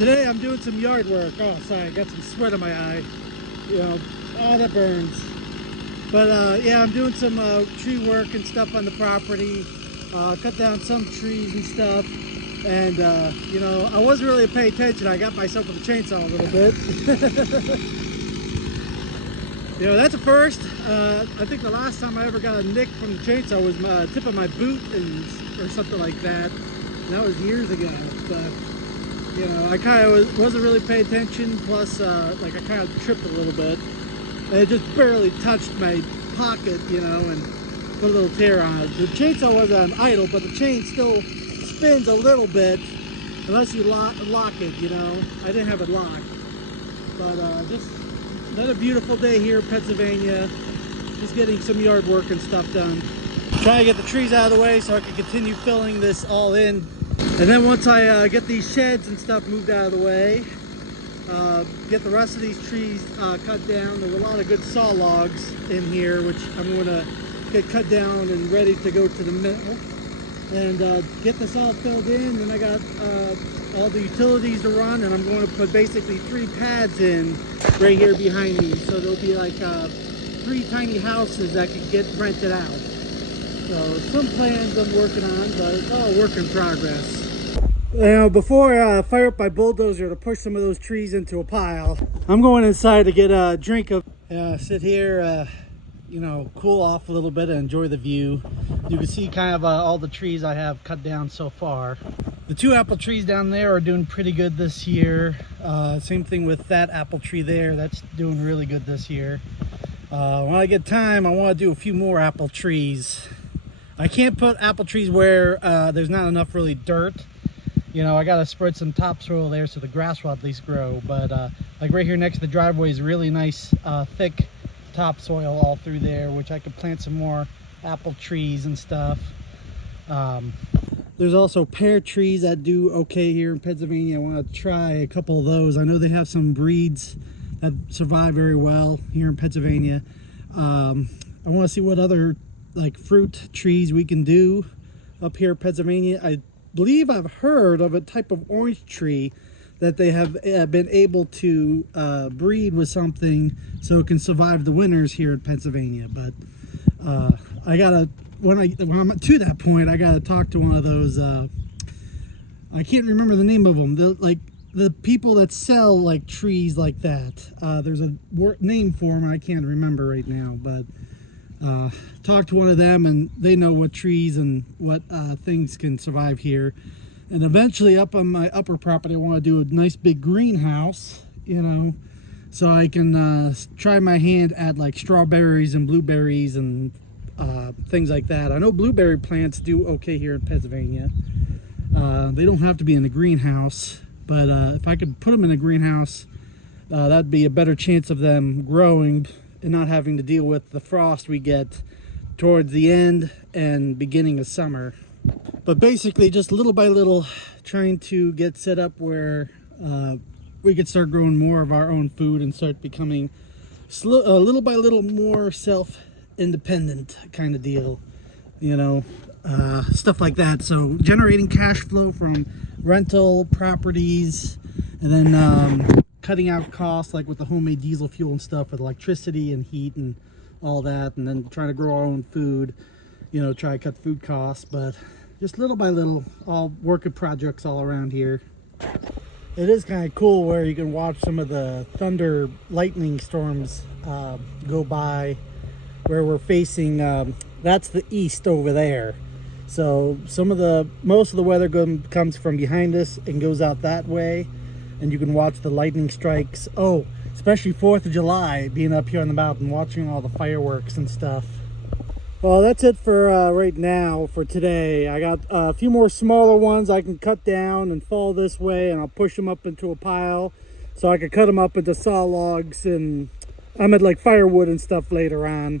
Today I'm doing some yard work. Oh, sorry, I got some sweat on my eye. You know, oh, that burns. But yeah, I'm doing some tree work and stuff on the property. Cut down some trees and stuff. And you know, I wasn't really paying attention. I got myself with a chainsaw a little bit. You know, that's a first. I think the last time I ever got a nick from the chainsaw was my tip of my boot or something like that. And that was years ago. But you know, I kind of wasn't really paying attention. Plus, like I kind of tripped a little bit. And it just barely touched my pocket, you know, and put a little tear on it. The chainsaw was on idle, but the chain still spins a little bit unless you lock it, you know. I didn't have it locked. But just another beautiful day here in Pennsylvania. Just getting some yard work and stuff done. Trying to get the trees out of the way so I can continue filling this all in. And then once I get these sheds and stuff moved out of the way, get the rest of these trees cut down. There's a lot of good saw logs in here, which I'm going to get cut down and ready to go to the mill. And get this all filled in. And I got all the utilities to run, and I'm going to put basically 3 pads in right here behind me. So there'll be like 3 tiny houses that can get rented out. So some plans I'm working on, but it's all work in progress. You know, before I fire up my bulldozer to push some of those trees into a pile, I'm going inside to get a drink of, sit here, you know, cool off a little bit and enjoy the view. You can see kind of all the trees I have cut down so far. The 2 apple trees down there are doing pretty good this year. Same thing with that apple tree there. That's doing really good this year. When I get time, I want to do a few more apple trees. I can't put apple trees where there's not enough really dirt. You know, I got to spread some topsoil there so the grass will at least grow. But like right here next to the driveway is really nice, thick topsoil all through there, which I could plant some more apple trees and stuff. There's also pear trees that do okay here in Pennsylvania. I want to try a couple of those. I know they have some breeds that survive very well here in Pennsylvania. I want to see what other like fruit trees we can do up here in Pennsylvania. I believe I've heard of a type of orange tree that they have been able to breed with something so it can survive the winters here in Pennsylvania. But I gotta, when I'm to that point, I gotta talk to one of those. I can't remember the name of them. The people that sell like trees like that. There's a name for them I can't remember right now, but talk to one of them and they know what trees and what things can survive here. And eventually up on my upper property I want to do a nice big greenhouse, you know, so I can try my hand at like strawberries and blueberries and things like that. I know blueberry plants do okay here in Pennsylvania. They don't have to be in a greenhouse, but if I could put them in a greenhouse, that'd be a better chance of them growing and not having to deal with the frost we get towards the end and beginning of summer. But basically just little by little trying to get set up where we could start growing more of our own food and start becoming little by little more self-independent kind of deal, you know, stuff like that. So generating cash flow from rental properties, and then cutting out costs like with the homemade diesel fuel and stuff, with electricity and heat and all that, and then trying to grow our own food, you know, try to cut food costs. But just little by little, all working projects all around here. It is kind of cool where you can watch some of the thunder lightning storms go by where we're facing. That's the east over there, so most of the weather comes from behind us and goes out that way, and you can watch the lightning strikes. Oh, especially 4th of July, being up here on the mountain watching all the fireworks and stuff. Well, that's it for right now for today. I got a few more smaller ones I can cut down and fall this way, and I'll push them up into a pile so I can cut them up into saw logs, and I'm at like firewood and stuff later on.